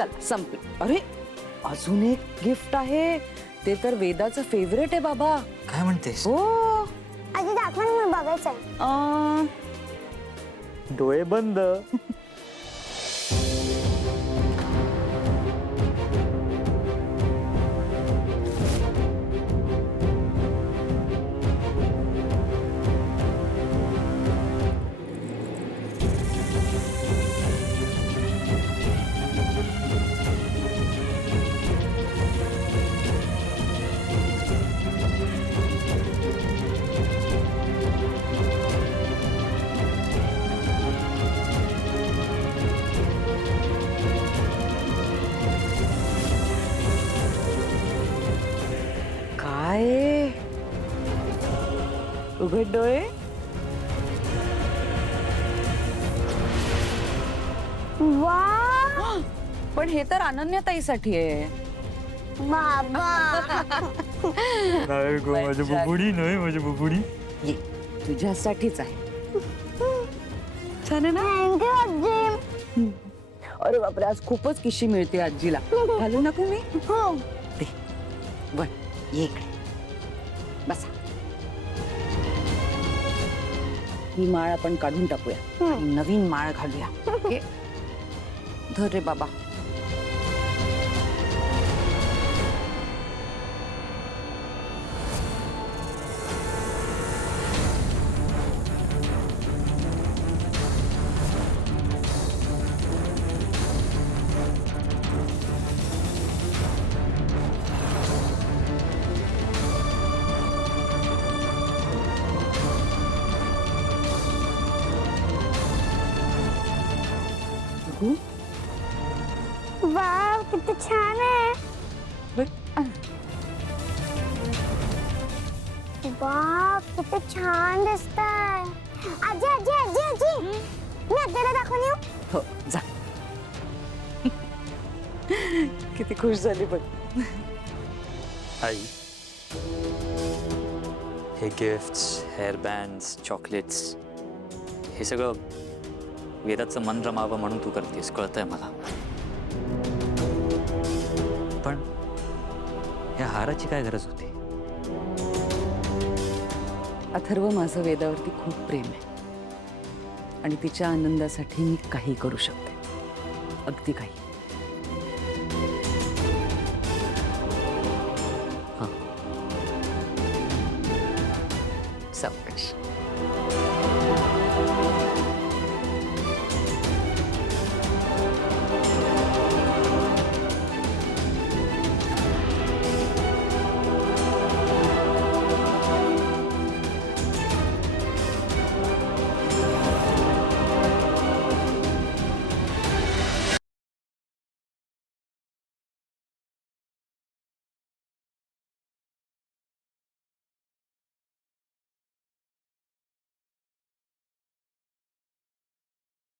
चल संपलं. अरे अजून एक गिफ्ट आहे, ते तर वेदाचं फेवरेट आहे बाबा. काय म्हणतेस? हो. आधी दाखवा ना, मला बघायचंय. डोळे बंद. काय उघड डोळे. वा पण हे तर अनन्याताईसाठी आहे. बाबा. नाही गो, माझी बुबुडी नाही, माझी बुबुडी. ये तुझ्यासाठीच आहे. छान आहे ना. थँक्यू आजी. अरे बापरे, आज खूपच किशी मिळते आजीला. घालू नको मी. हो. दे बर, ये इकडे बसा. ही माळ आपण काढून टाकूया आणि नवीन माळ घालूया. ओके, धर रे बाबा. वाव, किती छान आहे. वाव, किती छान दिसतंय. आजी आजी आजी आजी, मी आजीला दाखवून येऊ? हो जा. किती खुश झाली बघ. आई, हे गिफ्ट्स, हेअर बँड्स, चॉकलेट्स, हे सगळं वेदाचं मन रमावं म्हणून तू करतेस, कळतंय मला. पण ह्या हाराची काय गरज होती? अथर्व, माझं वेदावरती खूप प्रेम आहे आणि तिच्या आनंदासाठी मी काही करू शकते, अगदी काही. हां, सावकाश.